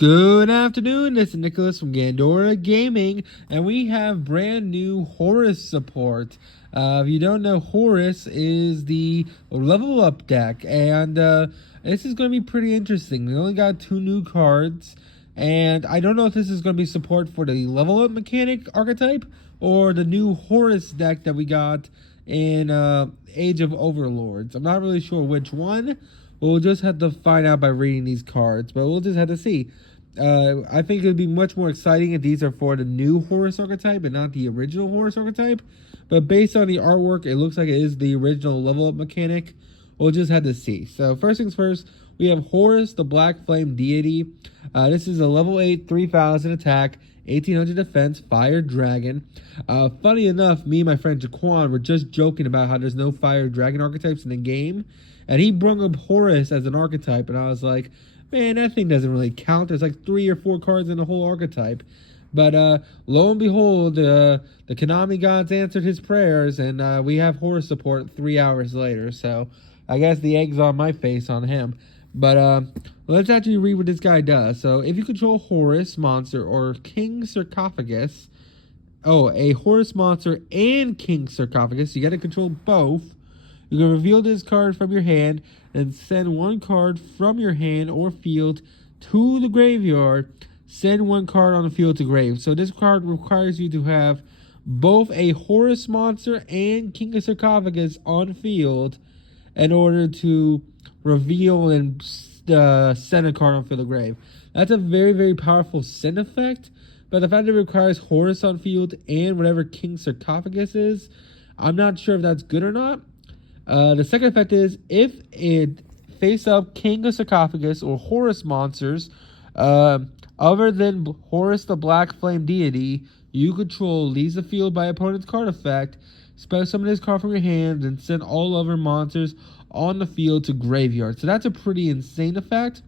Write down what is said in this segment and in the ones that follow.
Good afternoon, this is Nicholas from Gandora Gaming, and we have brand new Horus support. If you don't know, Horus is the level up deck, and this is going to be pretty interesting. We only got 2 new cards, and I don't know if this is going to be support for the level up mechanic archetype, or the new Horus deck that we got in Age of Overlords. I'm not really sure which one. We'll just have to find out by reading these cards, but we'll just have to see. I think it would be much more exciting if these are for the new Horus archetype and not the original Horus archetype. But based on the artwork, it looks like it is the original level up mechanic. We'll just have to see. So first things first, we have Horus, the Black Flame Deity. This is a level 8, 3000 attack, 1800 defense, fire dragon. Funny enough, me and my friend Jaquan were just joking about how there's no fire dragon archetypes in the game. And he brought up Horus as an archetype, and I was like, man, that thing doesn't really count. There's like 3 or 4 cards in the whole archetype. But lo and behold, the Konami gods answered his prayers, and we have Horus support 3 hours later. So I guess the egg's on my face on him. But let's actually read what this guy does. So if you control Horus monster or King Sarcophagus, a Horus monster and King Sarcophagus, you got to control both. You can reveal this card from your hand and send 1 card from your hand or field to the graveyard. Send 1 card on the field to grave. So this card requires you to have both a Horus monster and King of Sarcophagus on field in order to reveal and send a card on field to grave. That's a very, very powerful send effect. But the fact that it requires Horus on field and whatever King Sarcophagus is, I'm not sure if that's good or not. The second effect is, if it face up King of Sarcophagus or Horus monsters, other than Horus the Black Flame Deity, you control leaves the field by opponent's card effect, special summon this card from your hand, and send all other monsters on the field to graveyard. So that's a pretty insane effect.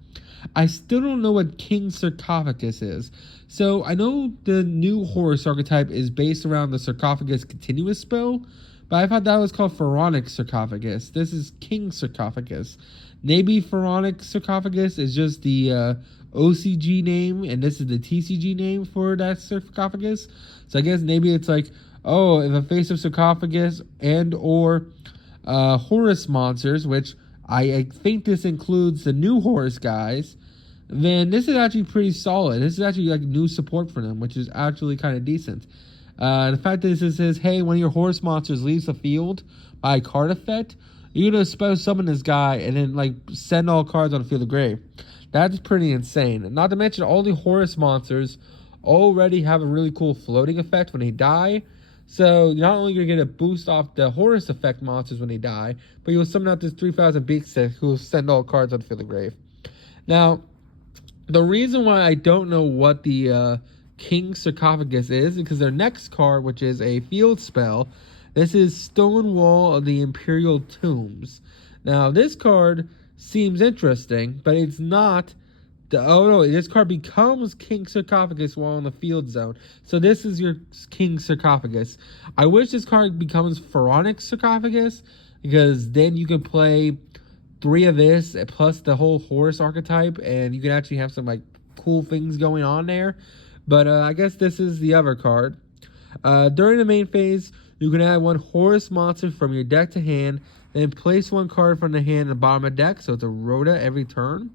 I still don't know what King Sarcophagus is. So I know the new Horus archetype is based around the Sarcophagus Continuous spell, but I thought that was called Pharaonic Sarcophagus. This is King Sarcophagus. Maybe Pharaonic Sarcophagus is just the OCG name, and this is the TCG name for that sarcophagus. So I guess maybe it's like, if a face of sarcophagus and or Horus monsters, which I think this includes the new Horus guys, then this is actually pretty solid. This is actually like new support for them, which is actually kind of decent. The fact that this says, hey, one of your Horus monsters leaves the field by a card effect, you're going to special summon this guy and then like send all cards on the field of grave. That's pretty insane. Not to mention, all the Horus monsters already have a really cool floating effect when they die. So not only are you going to get a boost off the Horus effect monsters when they die, but you'll summon out this 3000 Beak Stick who will send all cards on the field of grave. Now, the reason why I don't know what the King Sarcophagus is because their next card, which is a field spell, this is Stonewall of the Imperial Tombs. Now this card seems interesting, but it's not this card becomes King Sarcophagus while in the field zone. So this is your King Sarcophagus. I wish this card becomes Pharaonic Sarcophagus, because then you can play 3 of this plus the whole Horus archetype, and you can actually have some like cool things going on there. But I guess this is the other card. During the main phase, you can add 1 Horus monster from your deck to hand, then place 1 card from the hand at the bottom of the deck, so it's a rota every turn.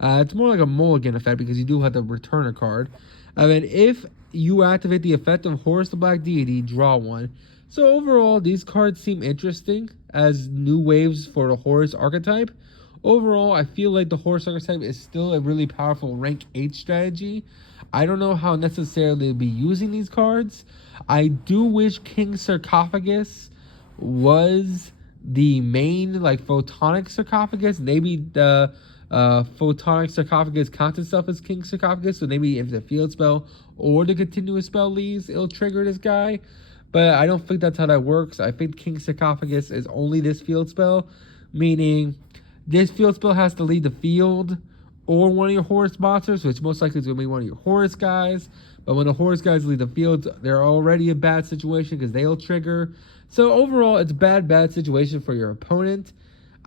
It's more like a mulligan effect because you do have to return a card. And if you activate the effect of Horus the Black Deity, draw 1. So overall, these cards seem interesting as new waves for the Horus archetype. Overall, I feel like the Horus archetype is still a really powerful rank 8 strategy. I don't know how necessarily they'll be using these cards. I do wish King Sarcophagus was the main like photonic sarcophagus. Maybe the photonic sarcophagus counts itself as King Sarcophagus. So maybe if the field spell or the continuous spell leaves, it'll trigger this guy. But I don't think that's how that works. I think King Sarcophagus is only this field spell, meaning this field spell has to leave the field or one of your Horus monsters, which most likely is going to be one of your Horus guys. But when the Horus guys leave the field, they're already in a bad situation because they'll trigger. So overall, it's a bad situation for your opponent.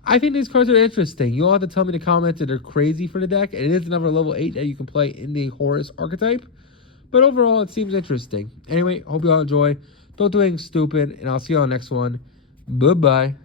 I think these cards are interesting. You'll have to tell me in the comments that they're crazy for the deck. It is another level 8 that you can play in the Horus archetype. But overall, it seems interesting. Anyway, hope you all enjoy. Don't do anything stupid, and I'll see you on the next one. Bye-bye.